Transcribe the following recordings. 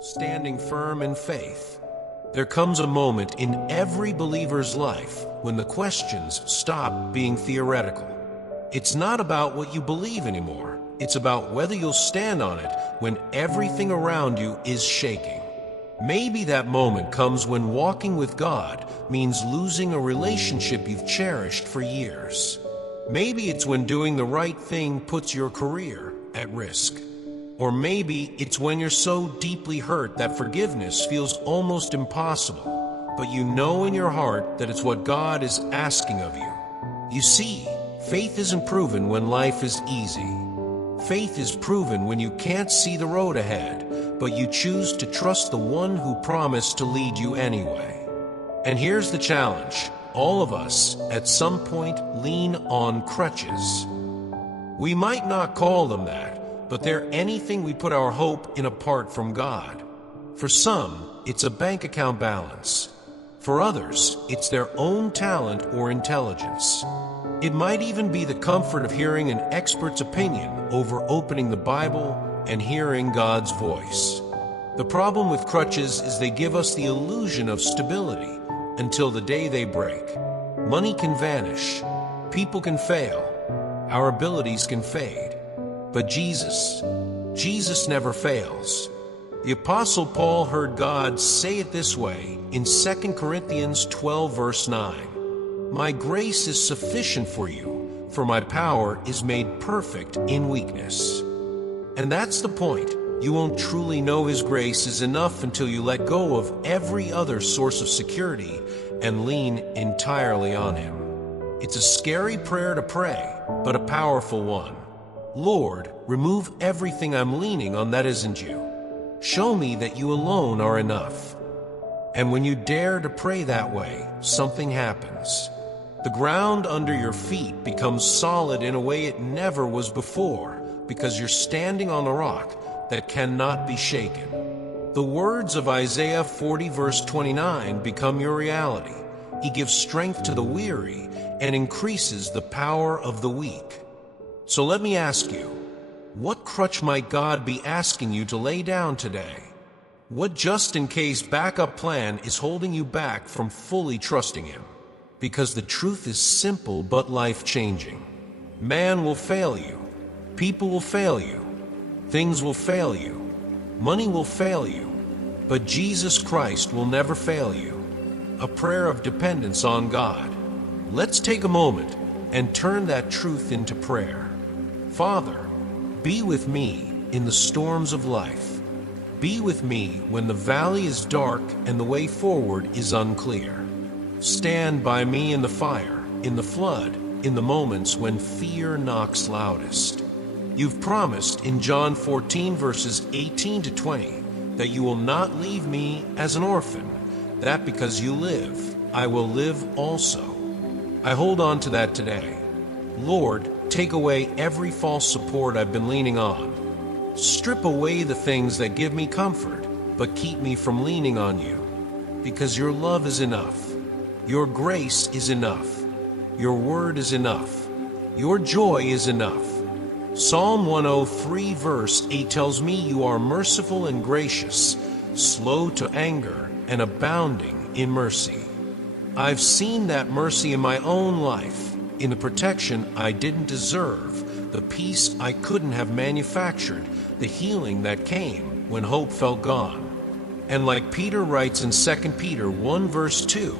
standing firm in faith. There comes a moment in every believer's life when the questions stop being theoretical. It's not about what you believe anymore. It's about whether you'll stand on it when everything around you is shaking. Maybe that moment comes when walking with God means losing a relationship you've cherished for years. Maybe it's when doing the right thing puts your career at risk. Or maybe it's when you're so deeply hurt that forgiveness feels almost impossible, but you know in your heart that it's what God is asking of you. You see, faith isn't proven when life is easy. Faith is proven when you can't see the road ahead, but you choose to trust the one who promised to lead you anyway. And here's the challenge. All of us, at some point, lean on crutches. We might not call them that, but they're anything we put our hope in apart from God. For some, it's a bank account balance. For others, it's their own talent or intelligence. It might even be the comfort of hearing an expert's opinion over opening the Bible and hearing God's voice. The problem with crutches is they give us the illusion of stability until the day they break. Money can vanish, people can fail, our abilities can fade. But Jesus never fails. The Apostle Paul heard God say it this way in 2 Corinthians 12 verse 9. My grace is sufficient for you, for my power is made perfect in weakness. And that's the point. You won't truly know His grace is enough until you let go of every other source of security and lean entirely on Him. It's a scary prayer to pray, but a powerful one. Lord, remove everything I'm leaning on that isn't you. Show me that you alone are enough. And when you dare to pray that way, something happens. The ground under your feet becomes solid in a way it never was before, because you're standing on a rock that cannot be shaken. The words of Isaiah 40 verse 29 become your reality. He gives strength to the weary and increases the power of the weak. So let me ask you, what crutch might God be asking you to lay down today? What just-in-case backup plan is holding you back from fully trusting Him? Because the truth is simple but life-changing. Man will fail you. People will fail you. Things will fail you. Money will fail you. But Jesus Christ will never fail you. A prayer of dependence on God. Let's take a moment and turn that truth into prayer. Father, be with me in the storms of life. Be with me when the valley is dark and the way forward is unclear. Stand by me in the fire, in the flood, in the moments when fear knocks loudest. You've promised in John 14 verses 18 to 20 that you will not leave me as an orphan, that because you live, I will live also. I hold on to that today. Lord, take away every false support I've been leaning on. Strip away the things that give me comfort, but keep me from leaning on you. Because your love is enough. Your grace is enough. Your word is enough. Your joy is enough. Psalm 103 verse 8 tells me you are merciful and gracious, slow to anger, and abounding in mercy. I've seen that mercy in my own life, in the protection I didn't deserve, the peace I couldn't have manufactured, the healing that came when hope felt gone. And like Peter writes in 2 Peter 1 verse 2,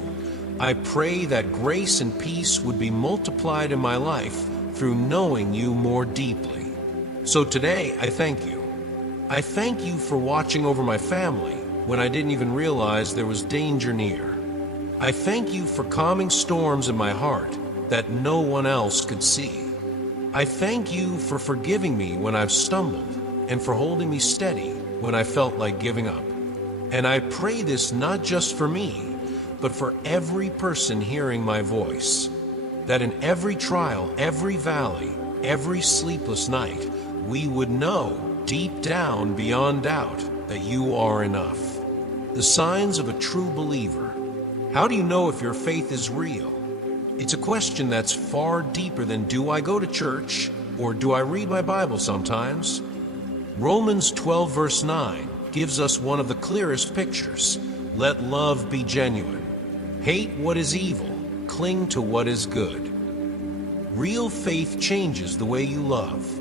I pray that grace and peace would be multiplied in my life through knowing you more deeply. So today, I thank you. I thank you for watching over my family when I didn't even realize there was danger near. I thank you for calming storms in my heart that no one else could see. I thank you for forgiving me when I've stumbled and for holding me steady when I felt like giving up. And I pray this not just for me, but for every person hearing my voice, that in every trial, every valley, every sleepless night, we would know deep down beyond doubt that you are enough. The signs of a true believer. How do you know if your faith is real? It's a question that's far deeper than do I go to church or do I read my Bible sometimes? Romans 12 verse 9 gives us one of the clearest pictures. Let love be genuine. Hate what is evil. Cling to what is good. Real faith changes the way you love.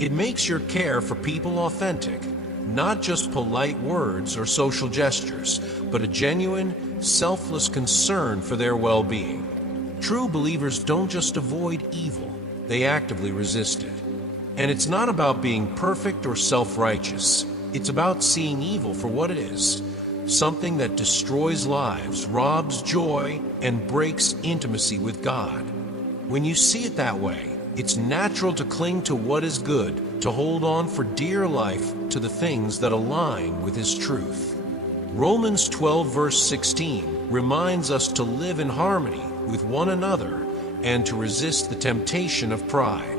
It makes your care for people authentic, not just polite words or social gestures, but a genuine, selfless concern for their well-being. True believers don't just avoid evil, they actively resist it. And it's not about being perfect or self-righteous. It's about seeing evil for what it is, something that destroys lives, robs joy, and breaks intimacy with God. When you see it that way, it's natural to cling to what is good, to hold on for dear life to the things that align with His truth. Romans 12 verse 16 reminds us to live in harmony with one another and to resist the temptation of pride.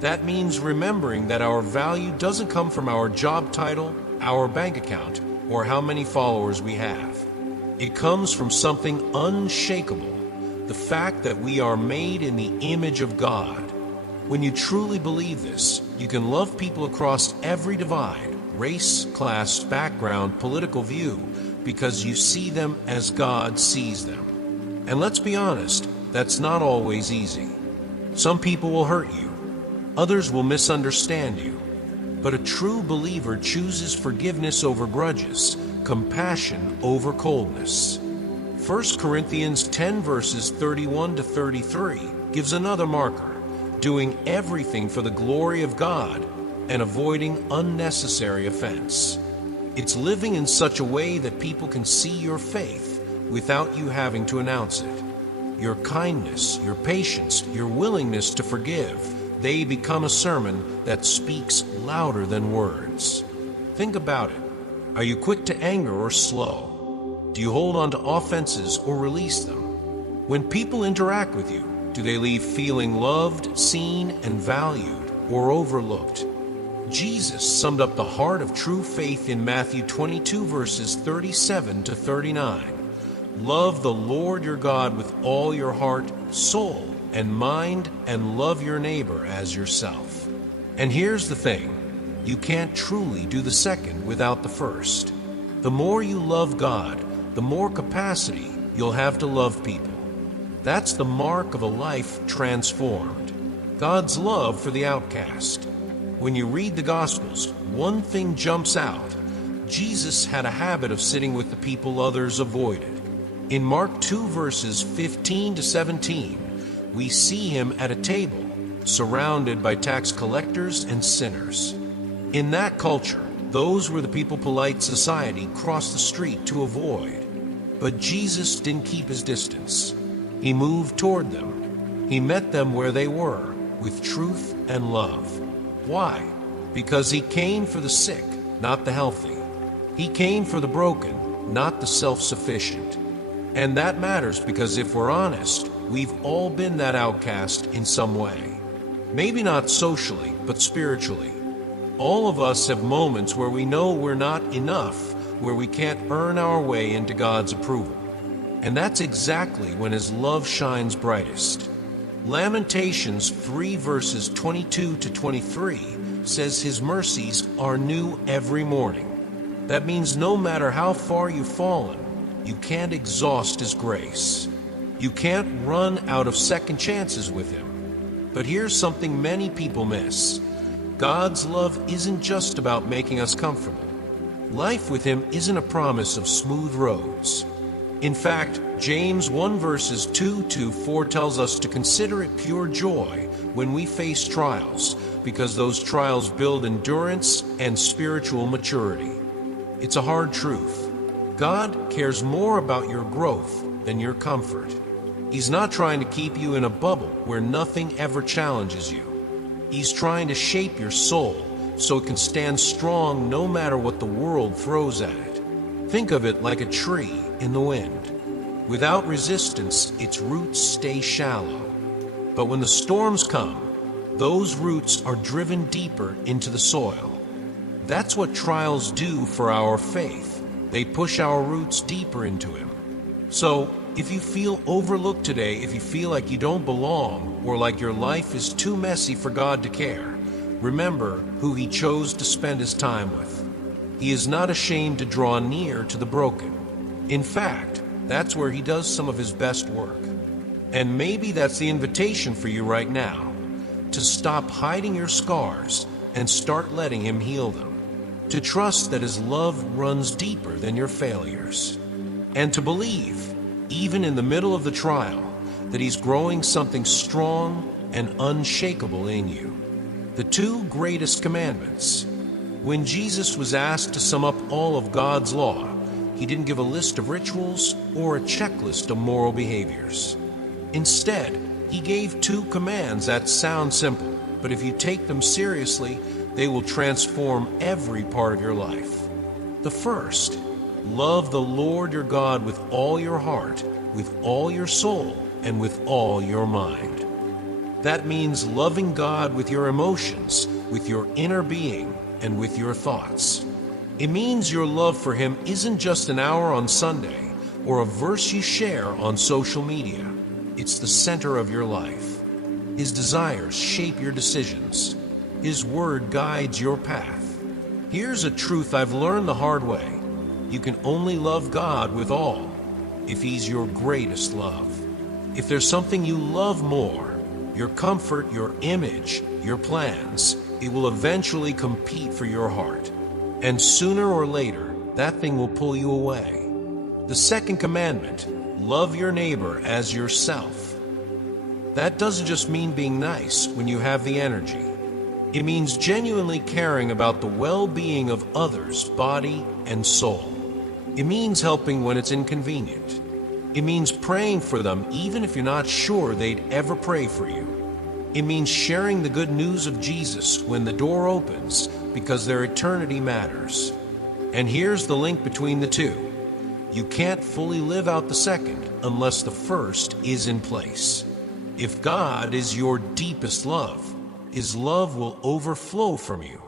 That means remembering that our value doesn't come from our job title, our bank account, or how many followers we have. It comes from something unshakable, the fact that we are made in the image of God. When you truly believe this, you can love people across every divide, race, class, background, political view, because you see them as God sees them. And let's be honest, that's not always easy. Some people will hurt you. Others will misunderstand you. But a true believer chooses forgiveness over grudges, compassion over coldness. 1 Corinthians 10 verses 31 to 33 gives another marker: doing everything for the glory of God and avoiding unnecessary offense. It's living in such a way that people can see your faith without you having to announce it. Your kindness, your patience, your willingness to forgive, they become a sermon that speaks louder than words. Think about it. Are you quick to anger or slow? Do you hold on to offenses or release them? When people interact with you, do they leave feeling loved, seen, and valued, or overlooked? Jesus summed up the heart of true faith in Matthew 22 verses 37 to 39. Love the Lord your God with all your heart, soul, and mind, and love your neighbor as yourself. And here's the thing, you can't truly do the second without the first. The more you love God, the more capacity you'll have to love people. That's the mark of a life transformed. God's love for the outcast. When you read the Gospels, one thing jumps out. Jesus had a habit of sitting with the people others avoided. In Mark 2 verses 15 to 17, we see him at a table, surrounded by tax collectors and sinners. In that culture, those were the people polite society crossed the street to avoid. But Jesus didn't keep his distance. He moved toward them. He met them where they were, with truth and love. Why? Because he came for the sick, not the healthy. He came for the broken, not the self-sufficient. And that matters because if we're honest, we've all been that outcast in some way. Maybe not socially, but spiritually. All of us have moments where we know we're not enough, where we can't earn our way into God's approval. And that's exactly when His love shines brightest. Lamentations 3 verses 22 to 23 says His mercies are new every morning. That means no matter how far you've fallen, you can't exhaust His grace. You can't run out of second chances with Him. But here's something many people miss. God's love isn't just about making us comfortable. Life with Him isn't a promise of smooth roads. In fact, James 1 verses 2 to 4 tells us to consider it pure joy when we face trials, because those trials build endurance and spiritual maturity. It's a hard truth. God cares more about your growth than your comfort. He's not trying to keep you in a bubble where nothing ever challenges you. He's trying to shape your soul so it can stand strong no matter what the world throws at it. Think of it like a tree in the wind. Without resistance, its roots stay shallow. But when the storms come, those roots are driven deeper into the soil. That's what trials do for our faith. They push our roots deeper into Him. So, if you feel overlooked today, if you feel like you don't belong, or like your life is too messy for God to care, remember who He chose to spend His time with. He is not ashamed to draw near to the broken. In fact, that's where he does some of his best work. And maybe that's the invitation for you right now, to stop hiding your scars and start letting him heal them. To trust that his love runs deeper than your failures. And to believe, even in the middle of the trial, that he's growing something strong and unshakable in you. The two greatest commandments. When Jesus was asked to sum up all of God's law, he didn't give a list of rituals or a checklist of moral behaviors. Instead, he gave two commands that sound simple, but if you take them seriously, they will transform every part of your life. The first, love the Lord your God with all your heart, with all your soul, and with all your mind. That means loving God with your emotions, with your inner being, and with your thoughts. It means your love for him isn't just an hour on Sunday or a verse you share on social media. It's the center of your life. His desires shape your decisions. His word guides your path. Here's a truth I've learned the hard way. You can only love God with all if he's your greatest love. If there's something you love more, your comfort, your image, your plans, it will eventually compete for your heart. And sooner or later, that thing will pull you away. The second commandment, love your neighbor as yourself. That doesn't just mean being nice when you have the energy. It means genuinely caring about the well-being of others' body and soul. It means helping when it's inconvenient. It means praying for them even if you're not sure they'd ever pray for you. It means sharing the good news of Jesus when the door opens because their eternity matters. And here's the link between the two. You can't fully live out the second unless the first is in place. If God is your deepest love, his love will overflow from you,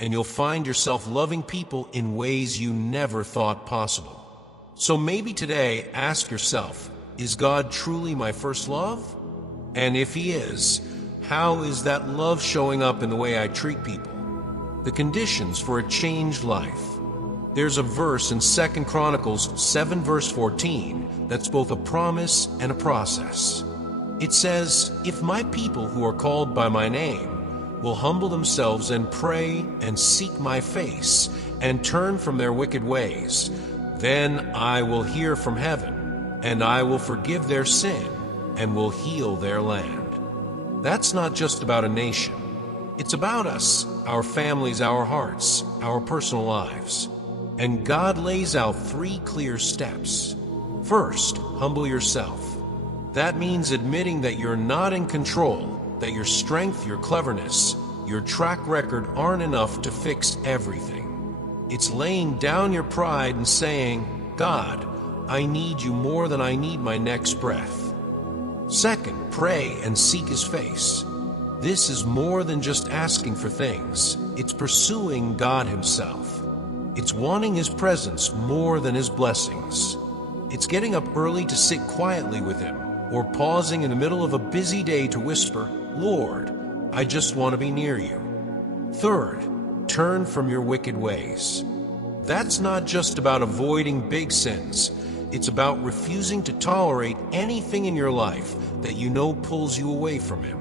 and you'll find yourself loving people in ways you never thought possible. So maybe today, ask yourself, is God truly my first love? And if he is, how is that love showing up in the way I treat people? The conditions for a changed life. There's a verse in 2 Chronicles 7 verse 14 that's both a promise and a process. It says, "If my people who are called by my name will humble themselves and pray and seek my face and turn from their wicked ways, then I will hear from heaven, and I will forgive their sin and will heal their land." That's not just about a nation. It's about us, our families, our hearts, our personal lives. And God lays out 3 clear steps. First, humble yourself. That means admitting that you're not in control, that your strength, your cleverness, your track record aren't enough to fix everything. It's laying down your pride and saying, "God, I need you more than I need my next breath." Second, pray and seek his face. This is more than just asking for things. It's pursuing God himself. It's wanting his presence more than his blessings. It's getting up early to sit quietly with him, or pausing in the middle of a busy day to whisper, "Lord, I just want to be near you." Third, turn from your wicked ways. That's not just about avoiding big sins. It's about refusing to tolerate anything in your life that you know pulls you away from him.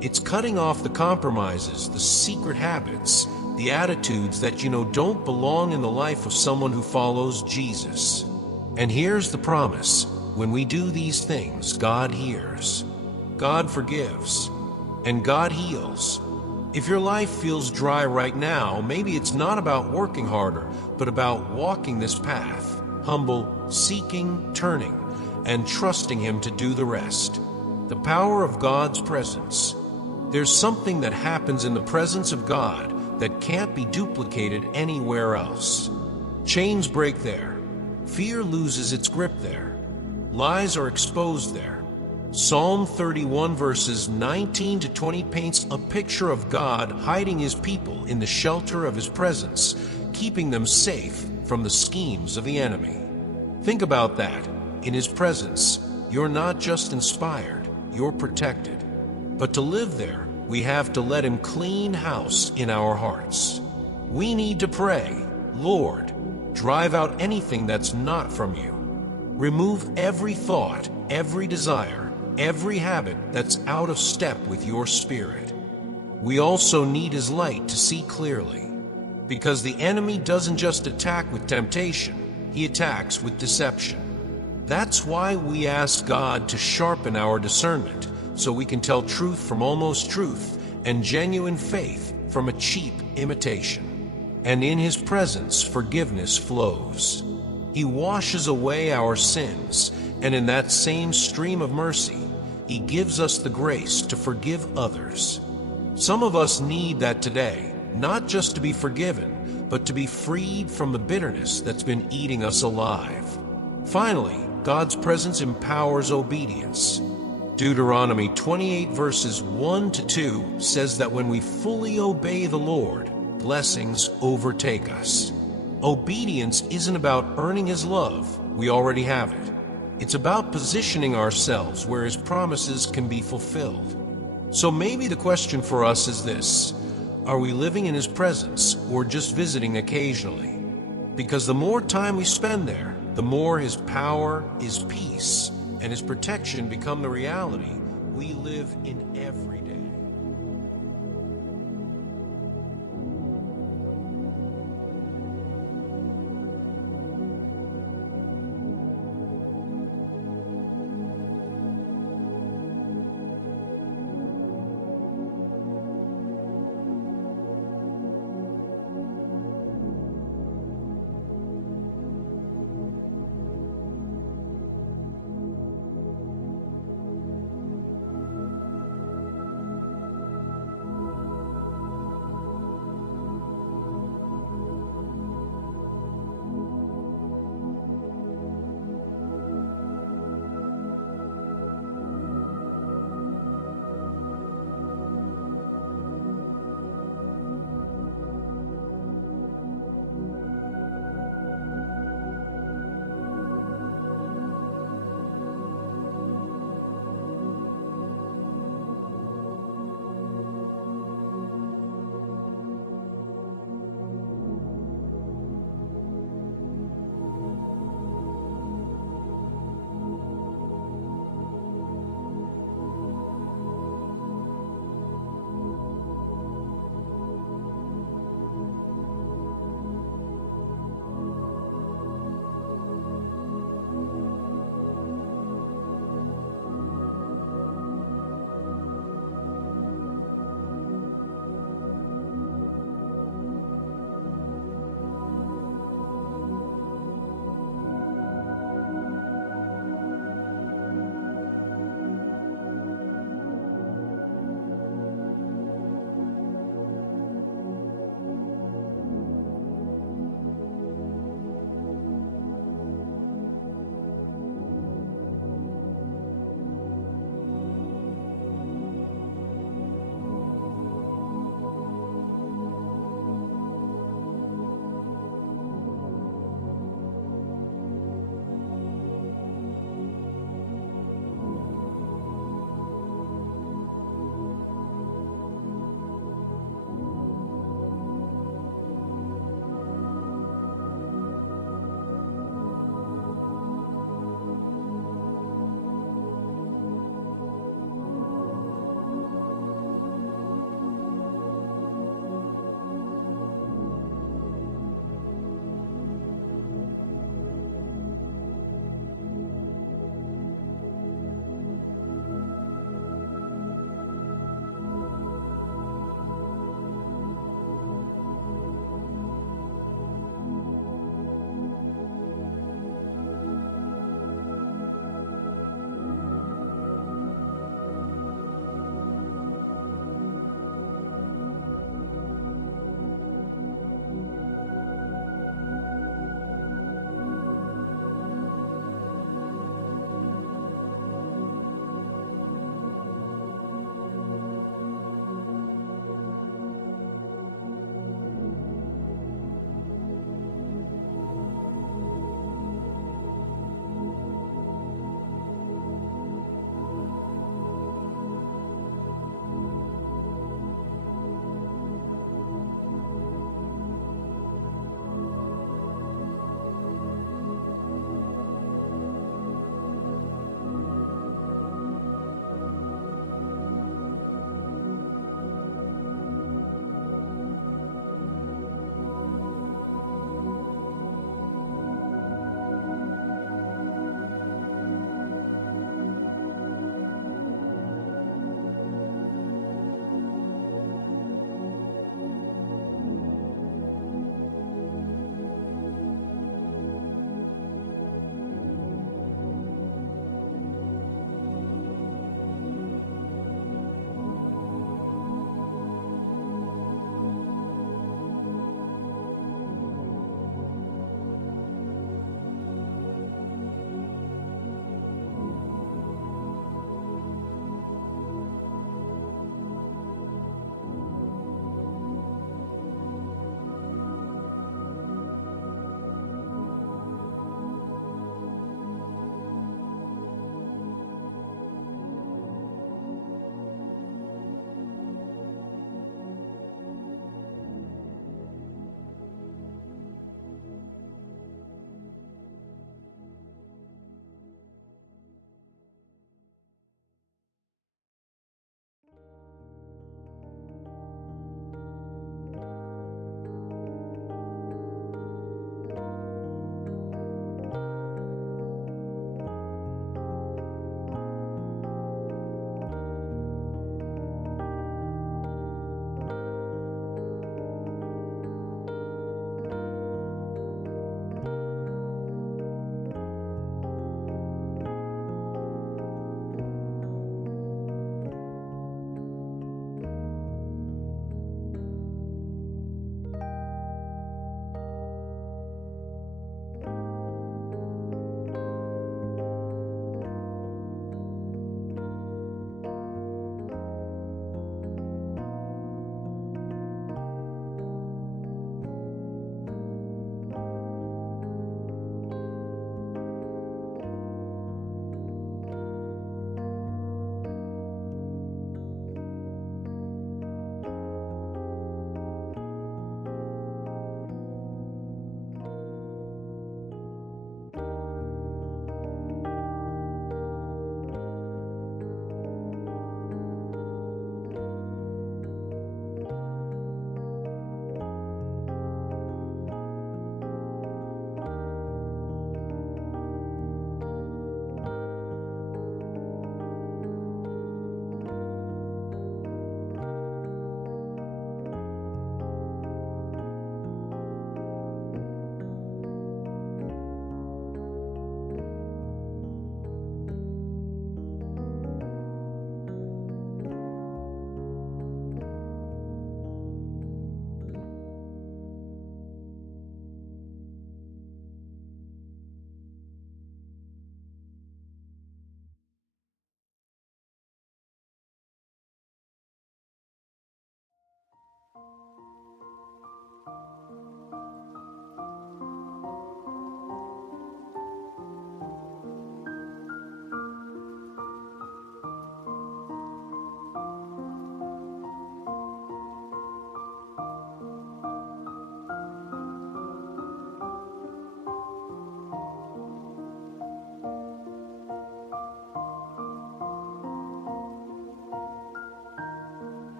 It's cutting off the compromises, the secret habits, the attitudes that you know don't belong in the life of someone who follows Jesus. And here's the promise. When we do these things, God hears, God forgives, and God heals. If your life feels dry right now, maybe it's not about working harder, but about walking this path, humble, seeking, turning, and trusting him to do the rest. The power of God's presence. There's something that happens in the presence of God that can't be duplicated anywhere else. Chains break there. Fear loses its grip there. Lies are exposed there. Psalm 31 verses 19 to 20 paints a picture of God hiding his people in the shelter of his presence, keeping them safe from the schemes of the enemy. Think about that. In his presence, you're not just inspired, you're protected. But to live there, we have to let him clean house in our hearts. We need to pray, Lord, drive out anything that's not from you. Remove every thought, every desire, every habit that's out of step with your spirit. We also need His light to see clearly, because the enemy doesn't just attack with temptation, he attacks with deception. That's why we ask God to sharpen our discernment, so we can tell truth from almost truth and genuine faith from a cheap imitation. And in His presence, forgiveness flows. He washes away our sins, and in that same stream of mercy, He gives us the grace to forgive others. Some of us need that today, not just to be forgiven, but to be freed from the bitterness that's been eating us alive. Finally, God's presence empowers obedience. Deuteronomy 28 verses 1 to 2 says that when we fully obey the Lord, blessings overtake us. Obedience isn't about earning His love, we already have it. It's about positioning ourselves where His promises can be fulfilled. So maybe the question for us is this: are we living in His presence or just visiting occasionally? Because the more time we spend there, the more His power, His peace, and His protection become the reality we live in every day.